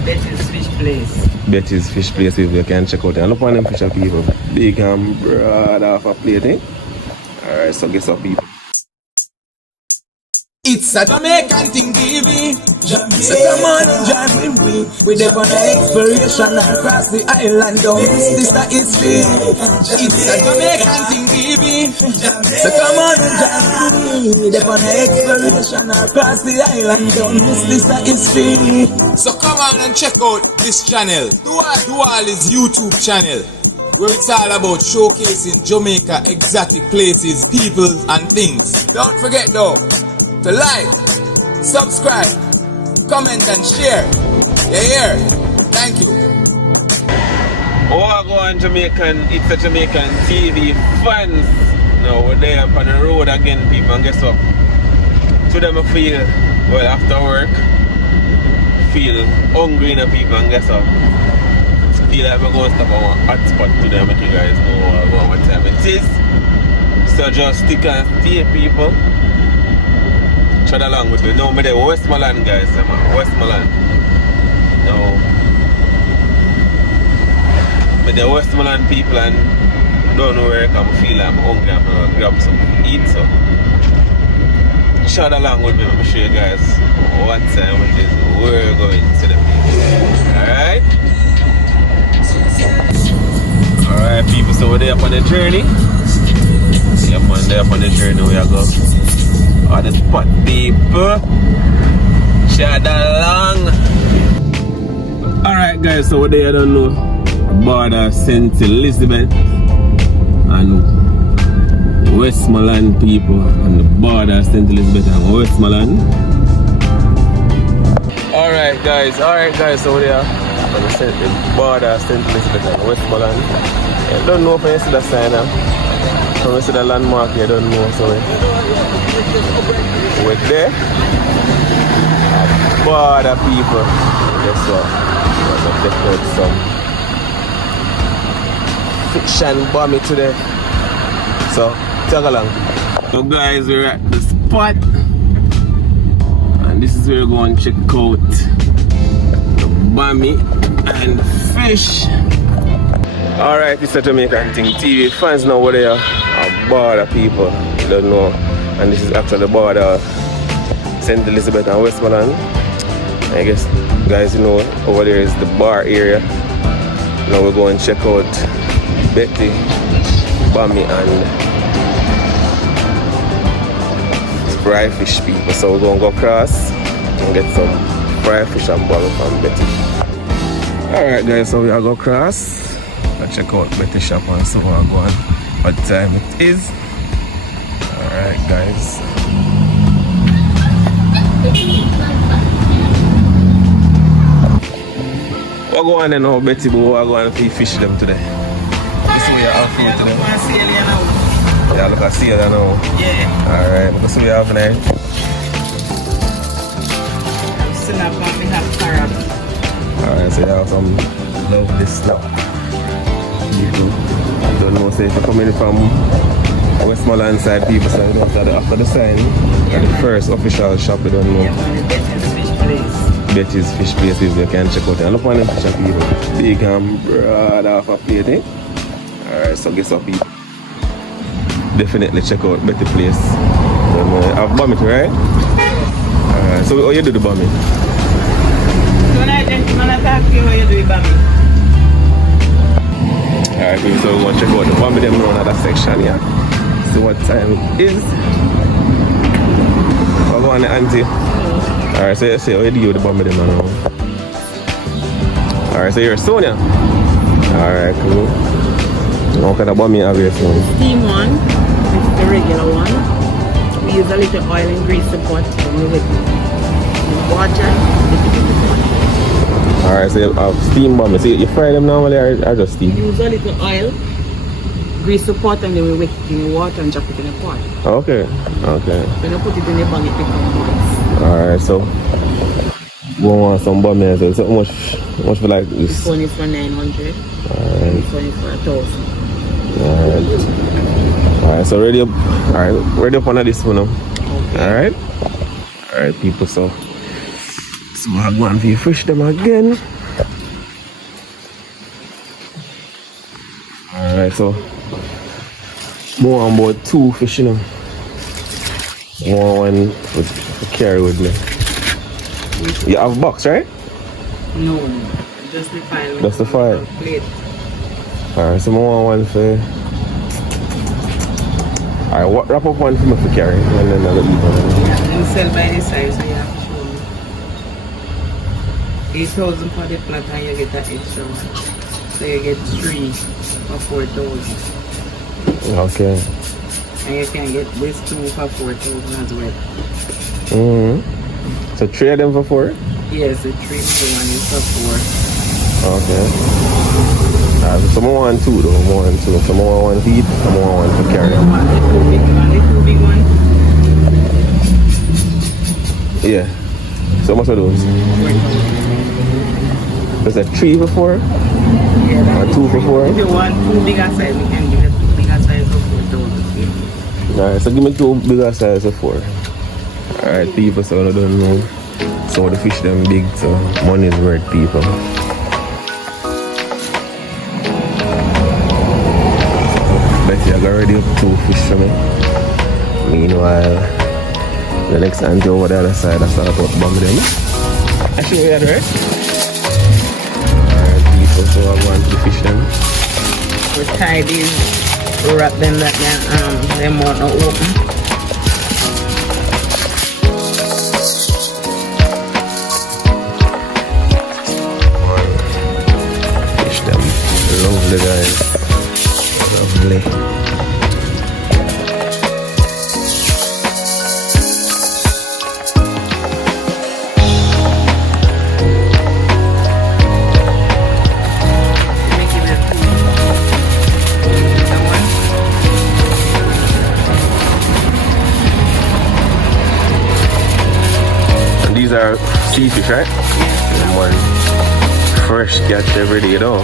Betty's Fish Place. Betty's Fish Place, if you can check out there. Look on them fish people. Big and broad off a plate, eh? Alright, so guess what people. It's a Jamaican thing, baby. So come on and join with me. We're there for the exploration across the island. Don't miss this, the history. It's a Jamaican thing, baby. So come on and join with me. We're there for the exploration across the island. Don't miss this, the history. So come on and check out this channel. Duali's YouTube channel, where it's all about showcasing Jamaica exotic places, people and things. Don't forget though to like, subscribe, comment and share. Yeah. Thank you. Oh, I go on Jamaican, it's a Jamaican TV fans. Now we're there up on the road again, people, and guess what? Today I feel, well, after work, feel hungry in the people, and guess what? Feel like we're going to stop at one hot spot today and make you guys know what time it is. So just stick and stay, people. Chat along with me. No, I'm there Westmoreland, guys. Westmoreland. No. I'm there Westmoreland people and don't know where I come feel like I'm hungry. I'm going to grab something to eat. So chat along with me. I'm going to show you guys what time it is. We're going to the people. Alright? Alright, people. So we're there up on the journey. Yeah, man, there up on the journey. We are going. Oh, the spot people. Chat along. Alright guys, so what they don't know, border St. Elizabeth and Westmoreland people, and the border St. Elizabeth and Westmoreland. Alright guys, so they are on the border St. Elizabeth and Westmoreland. I don't know if I see the sign now. When we see the landmark, you don't know, so we're there. Border people. Guess what? We're going to take out some Fish and Bammy today. So, tag along. So guys, we're at the spot. And this is where we're going to check out the Bammy and fish. Alright, it's a Jamaican thing. TV fans know what they are. Border people, you don't know, and this is actually the border St. Elizabeth and Westmoreland. I guess guys, you know, over there is the bar area. Now we're going to check out Betty, Bammy and fry fish people. So we're going to go across and get some fry fish and Bammy from Betty. Alright guys, so we are going to cross and check out Betty shop and so we're going. What time it is. Alright guys. What go on now, Betty, but we're going to fish them today. This way you have food today. Yeah, look at sailor now. Yeah. Alright, what we have now? Still have one, we have parrot. Alright, so you have some love this stuff. I don't know, say if you're coming from Westmoreland side people, so you don't have to after the sign. Yeah. The first official shop, you don't know. Yeah, Betty's Fish Place. Betty's Fish Place, if you can check out there. Look on them fish people. Big and broad off a plate, eh? Alright, so guess what people? Definitely check out Betty Place. Have Bammy, right? Alright, so how you do the Bammy? When I gentleman attack you, how you do the Bammy? Alright, so we're going to check out the Bammy them around another section here. See what time it is. I'll go on the auntie. Alright, so you say, how you do the Bammy them around? Alright, so you're Sonia? Alright, cool. What kind of Bammy have you here? Steam one, it's the regular one. We use a little oil and grease the pot when we with water. Alright, so you have steam Bammy. So you fry them normally or just steam? Use a little oil, grease the pot, and then we wet it in water and drop it in the pot. Okay. When you put it in the bag, it becomes moist. Alright, so we want some Bammy. So how much for like this? This one is for 900. This one is for 1,000. Alright, so ready up on this one now. Okay. Alright, people, so So I'm going to fish them again. Alright, so more on board 2 fish, you know. One to carry with me. You have a box, right? No, just the file. Just the file. Plate. Alright, so more one for. Alright, wrap up one for me for carry, and then I'll eat one. Yeah, you sell by the size, so you have to show me. 8,000 for the flat, and you get that extra one. So you get 3 for 4,000. Okay. And you can get this 2 for 4,000 as well. Mm-hmm. So 3 of them for 4? Yes, the 3 for 1 is for 4. Okay. So more one 2 though, more one 2. So more one feed, more one for carry. The 2 big one. Yeah. So much of those? 4,000. Is that 3 for 4? Yeah, Or 2 for 4? If you want 2 bigger size, we can give you 2 bigger size for 4,000. Alright, so give me 2 bigger size of 4. Alright, people, so I don't know. So the fish them big, so money is worth, people. Betty, I got already up 2 fish for me. Meanwhile, the next auntie over the other side, I start up bomb them. Actually, we had right? Alright, people, so I want to fish them. We tie these, wrap them that them won't not open. Fish them. Lovely, guys. Lovely. These are sea fish, right? Yeah. One fresh catch every day, though.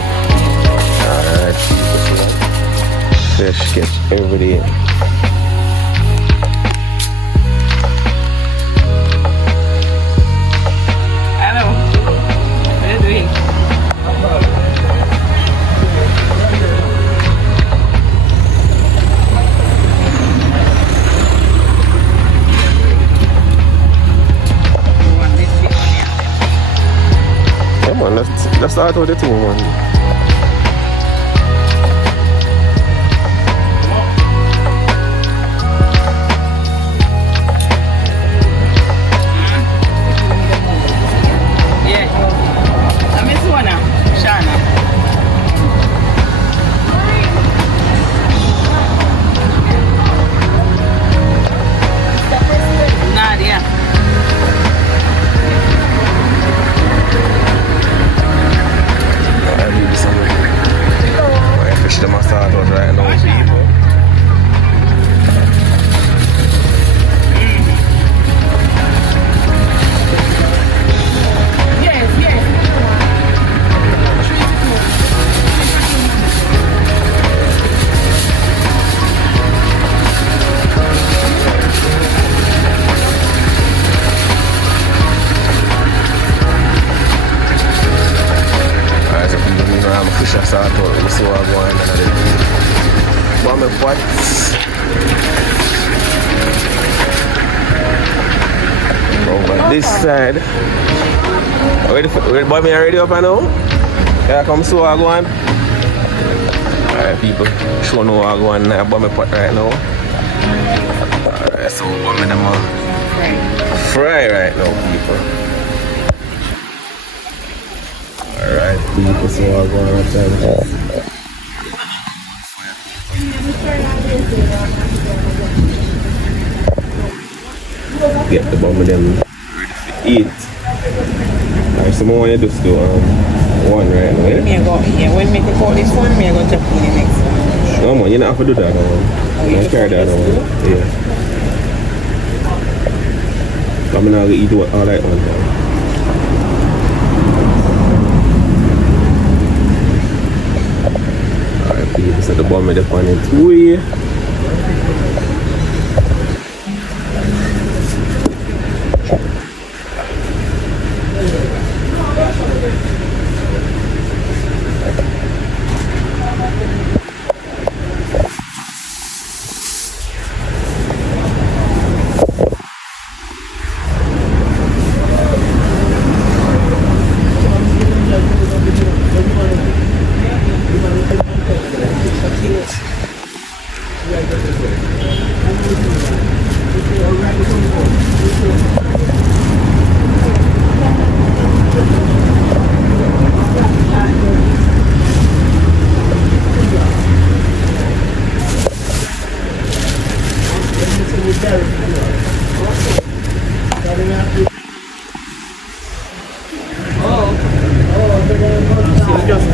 Alright. Fresh catch every day. Hello. What are you doing? Come on, let's start with the 2 one. Yeah. I miss one now. Shana. Nadia. I fish them start out right now, people. Yes, yes. Alright, so people, you know, I'm a fish start out. We'll see what I'm going on. Bomb and pots. Over this side. Wait, Bobby, already up and now? Yeah, come see what I'm going. Alright, people, show know what I'm going now. Bomb and pot right now. Alright, so bomb them on. Fry right now, people. Alright, people, see what I'm going outside. Get the bomb of them ready to eat. Alright, so more you just do one right now, yeah? Me go, yeah, when me take out this one, me go jump in the next one. No man, you don't have to do that one. Don't carry that one. Yeah. I'm gonna eat all that one time. Alright, people, so the bomb of the pan its way.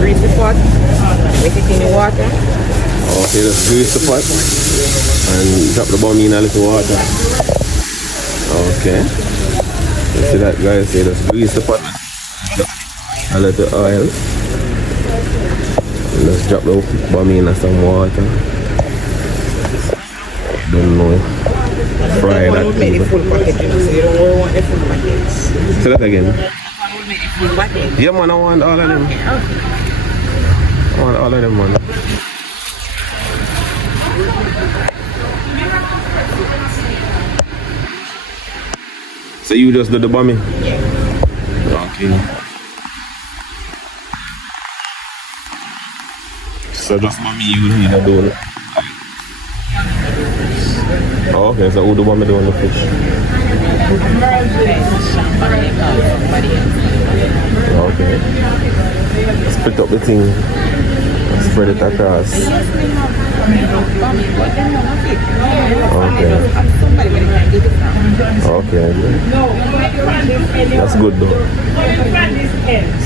grease the pot, make it in the water. Okay, just grease the pot and drop the bummy in a little water. Okay. You see that, guys? So just grease the pot, a little oil, and just drop the bummy in some water. Don't know. Fry that Make the full package, so you don't want the full package. Say that again. Make the full package. Yeah, man, I want all of them. Okay. I want all of them, man. So you just do the bummy? Yeah. Okay. So just bummy you need to do it. Oh, okay, so who do bummy do on the fish? Okay. Split up the thing and spread it across. Okay. That's good though.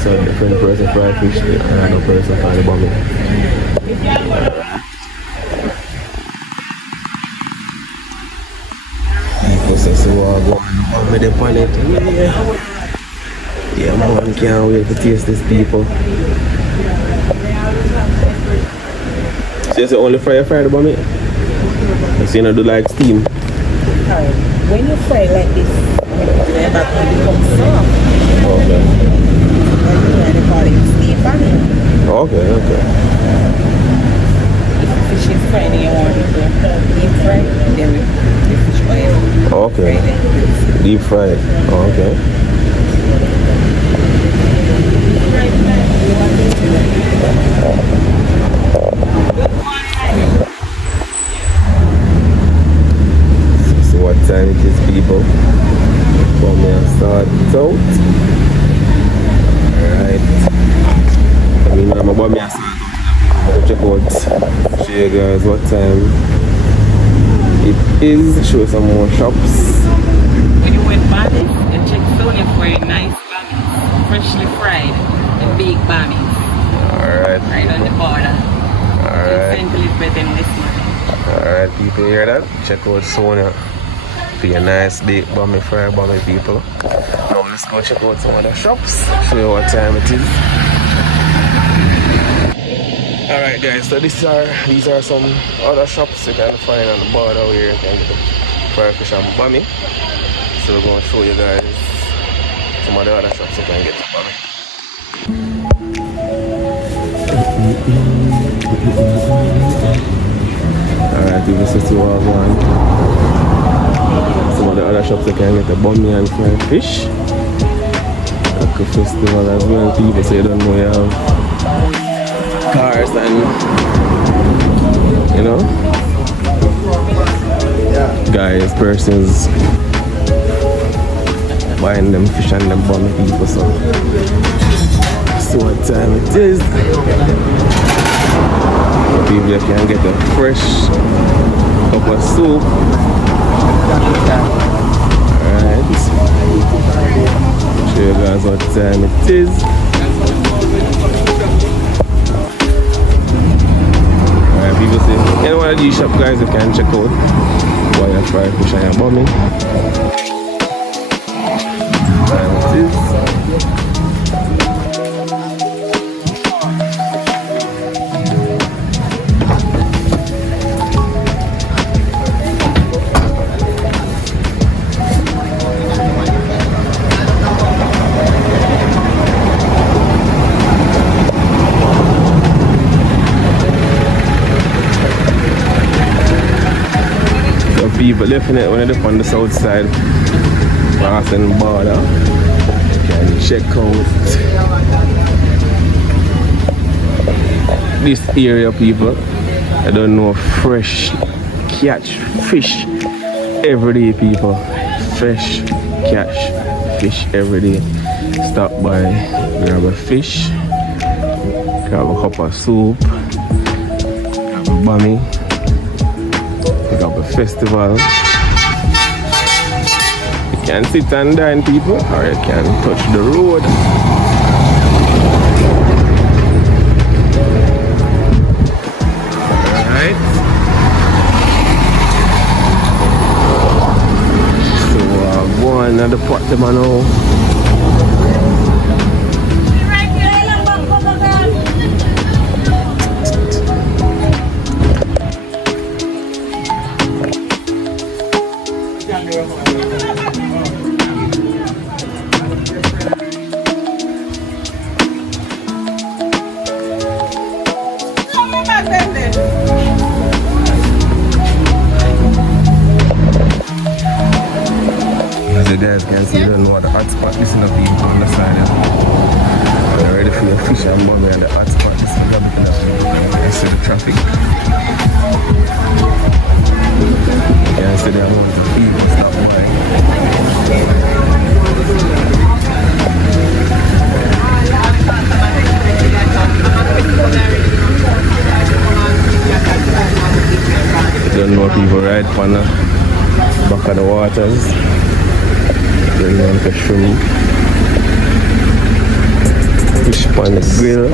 So different person fry fish and another person fry the bummy. So I'll go on with the pan it. Yeah, man, can't wait to taste this, people. So you say only fry the bummy? So you don't do like steam? When you fry like this, the back will become soft. Okay. They call it steam bammy. Okay. If the fish is fried and you want it to deep fry, then we put the fish oil. Okay. Deep fried. Okay. So what time it is, people? For me to start it out. Alright. I mean, I'm about me to start out. Check out. Show you guys what time it is. Show some more shops. When you went bammies, you check Sonia for a nice bammies, freshly fried and big bammies. Alright. Right on the border. Alright. St. Elizabeth in Westmoreland. Alright, people, hear that? Check out Sonia for your nice big bammy fry bammy, people. Now let's go check out some other shops. Show you what time it is. Alright guys, so these are some other shops you can find on the border where you can get the fried fish and bammy. So we're going to show you guys some of the other shops you can get the bammy. Alright, people, so see what one. Some of the other shops you can get the bammy and fried fish. Like a festival as well, people, so you don't know you have cars and, you know, guys, persons buying them fish and them bummy, people. So what time it is. People can get a fresh cup of soup. Alright, show you guys what time it is. People say, any one of these shop guys you can check out while you fry fish and your bummy. And it is. People definitely when they're on the south side, passing the border, you can check out this area, people. I don't know, fresh catch fish every day, people. Fresh catch fish every day. Stop by, grab a fish, grab a cup of soup, grab a bammy. Up a festival. You can sit and dine, people, or you can touch the road. them I know. As you guys can see, you don't know what the hotspot is in the people on the side. You're ready for your fish and bammy and the hotspot is in the people. You see the traffic. You can see the amount of people stop by. You don't know people ride on the back of the waters. Bring them to shrimp. Fish on the grill.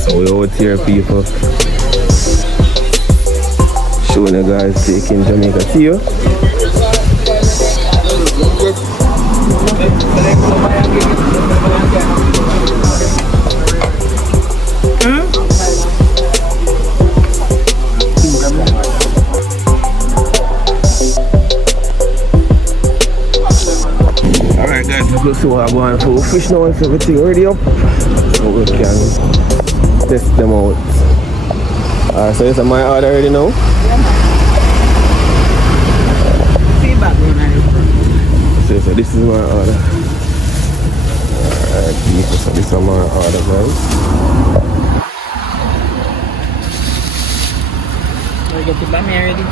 So we out here, people. Showing you guys taking Jamaica to you. Alright guys, let's see what I'm going for fish now. If everything ready up, so we can test them out. Alright, so this is my order already now. So this is my order. Alright people, so this is my order guys. So you get the bammy already?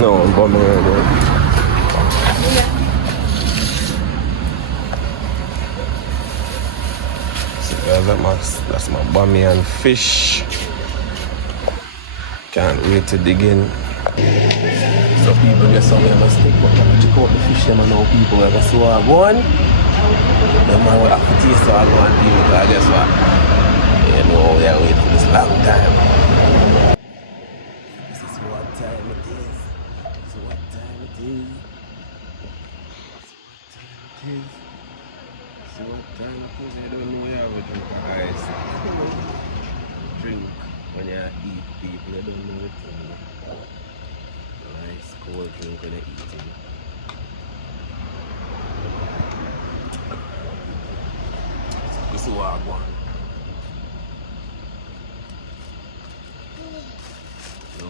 No, bammy already. So guys, that's my bammy and fish. Can't wait to dig in. So people get some of us stick up and check out the fish them and now people ever see what I want. Them man will have to taste what I want people, because guess what? You know they are waiting for this long time. This is what time it is. This is what time it is. This is what time it is. I don't know you have a drink, guys. Drink when you eat people, you don't know it. Nice cold drink when you're eating. This is what I want. No.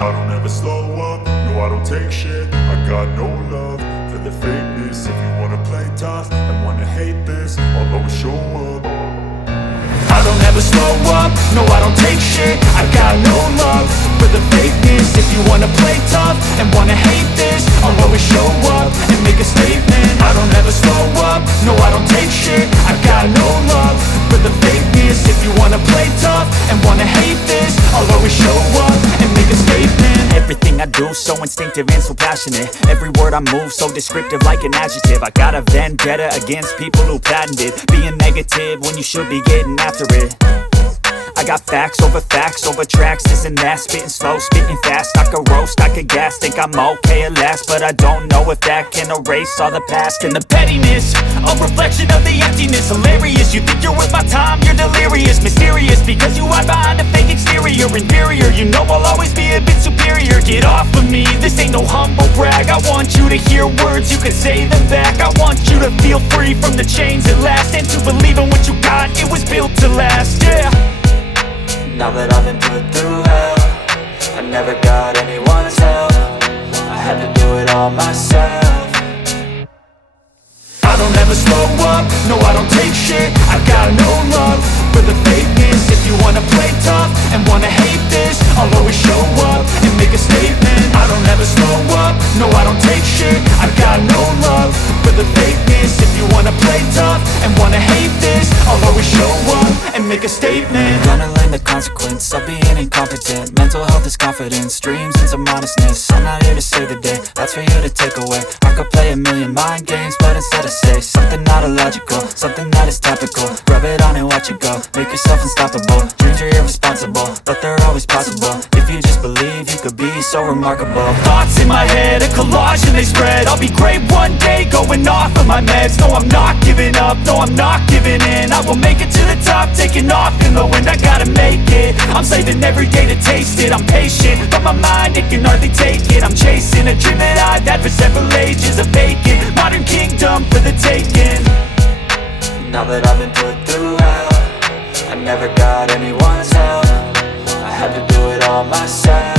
I don't ever slow up, no I don't take shit. I got no love for the fakeness. If you wanna play tough and wanna hate this, I'll always show up. I don't ever slow up, no I don't take shit. I got no love for the fakeness. If you wanna play tough and wanna hate this, I'll always show up and make a statement. I don't ever slow up, no I don't take shit. I got no love for the fakeness. If you wanna play tough and wanna hate this, I'll always show up and make a statement. Everything I do so instinctive and so passionate. Every word I move so descriptive like an adjective. I got a vendetta against people who patented being negative when you should be getting after it. I got facts over tracks, this and that. Spitting slow, spitting fast. I could roast, I could gas. Think I'm okay at last, but I don't know if that can erase all the past. And the pettiness, a reflection of the emptiness. Hilarious, you think you're worth my time, you're delirious. Mysterious, because you hide behind a fake exterior. Inferior, you know I'll always be a bit superior. Get off of me, this ain't no humble brag. I want you to hear words, you can say them back. I want you to feel free from the chains at last, and to believe in what you got, it was built to last, yeah. Now that I've been put through hell, I never got anyone's help. I had to do it all myself. I don't ever slow up, no I don't take shit. I got no love for the fakeness. If you wanna play tough and wanna hate this, I'll always show up and make a statement. I don't ever slow up, no I don't take shit. I got no love for the fakeness. If you wanna play tough and wanna hate this, I'll always show up and make a statement. Gonna let consequence of being incompetent. Mental health is confidence, dreams and some honestness. I'm not here to save the day, that's for you to take away. I could play a million mind games, but instead I say something not illogical, something that is topical. Rub it on and watch it go, make yourself unstoppable. Dreams are irresponsible, but they're always possible. If you just believe, you could be so remarkable. Thoughts in my head, a collage and they spread. I'll be great one day, going off of my meds. No, I'm not giving up, no, I'm not giving in. I will make it to the top, taking off in the wind. I gotta make it, I'm saving every day to taste it. I'm patient, but my mind, it can hardly take it. I'm chasing a dream that I've had for several ages. A vacant, modern kingdom for the taking. Now that I've been put through hell, I never got anyone's help. I had to do it all myself.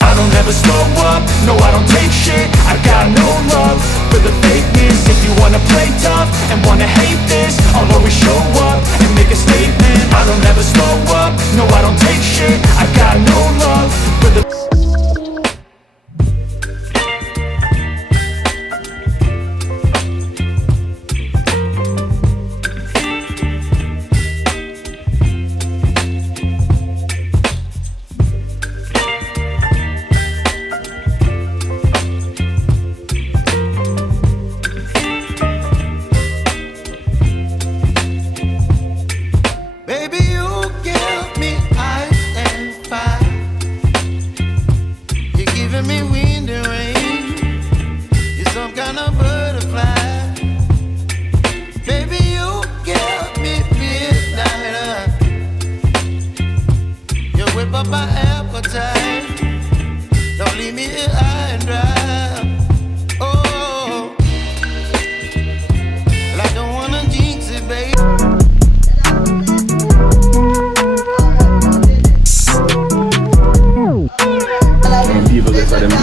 I don't ever slow up, no I don't take shit. I got no love for the fakeness. If you wanna play tough and wanna hate this, I'll always show up and make a statement. I don't ever slow up, no I don't take shit. I got no love for the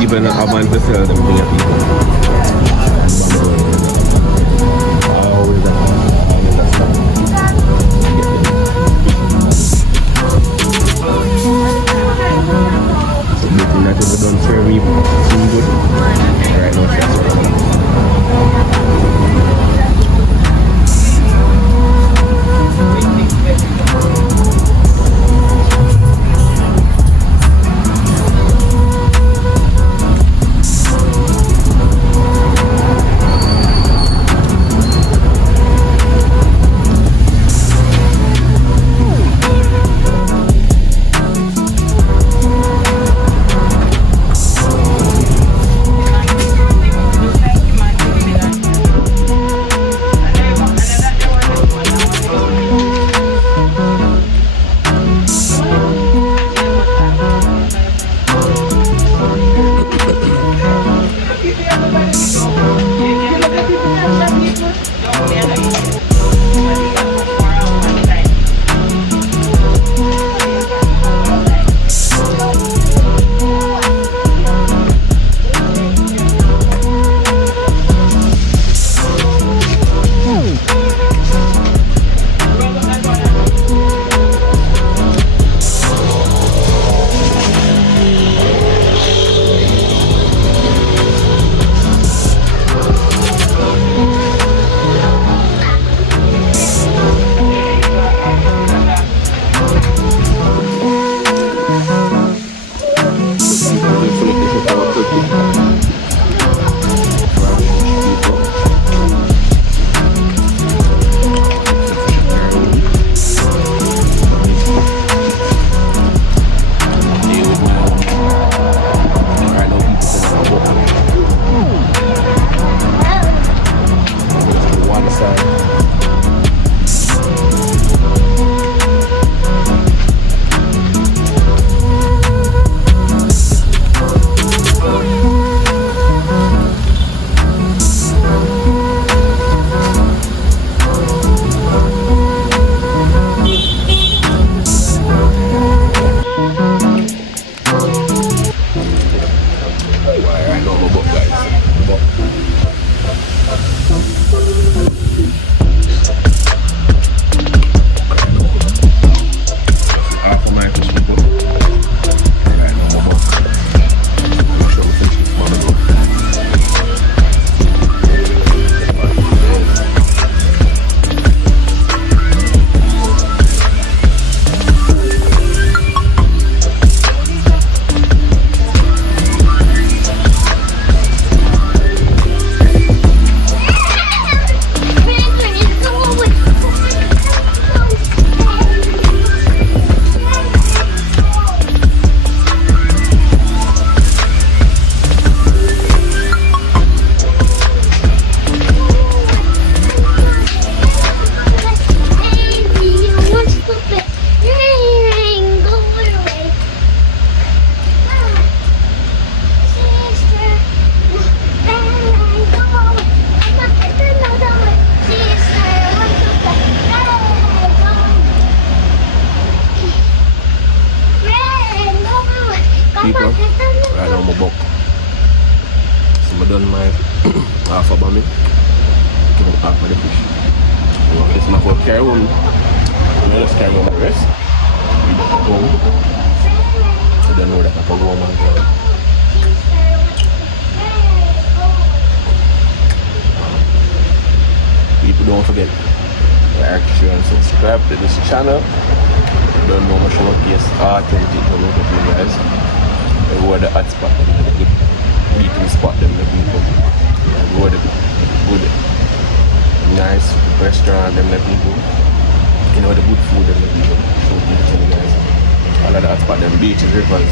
even a man to sell them thing at people. Always a stuff. So making that ever done for me seem good. Alright, now that's what I'm doing. People, right now I'm a buck. So I done my half a bammy. Give them half of the fish. You know, this is my for carry home. I just carry home the rest. Home. I don't know that I can go home as well. People, don't forget to like, share and subscribe to this channel. I don't know much about this authentic to look at you guys. Everywhere the hot spot them, the good eating spot them, the people. Everywhere the good, nice restaurant them, the people. You know, the good food them, the people. So people to you guys. All of the hot spot them, beaches, rivers.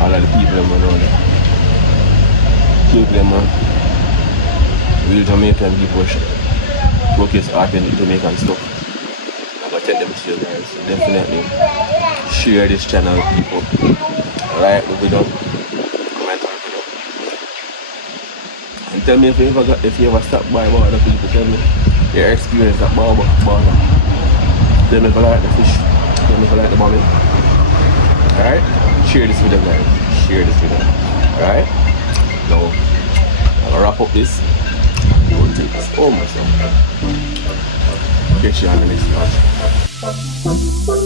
All of the people them around there. Keep them, man. Real Jamaican people focus authentic Jamaican stuff. I'm gonna take them to you guys. So definitely share this channel with people. Like the video, comment on the video. And tell me if you ever stop by other people, tell me your experience at Barber. Tell me if you like the fish. Tell me if you like the bammy. Alright? Share this video guys. Share this video. Alright? Now I'm gonna wrap up this. We'll take this home myself. Catch you on the next one.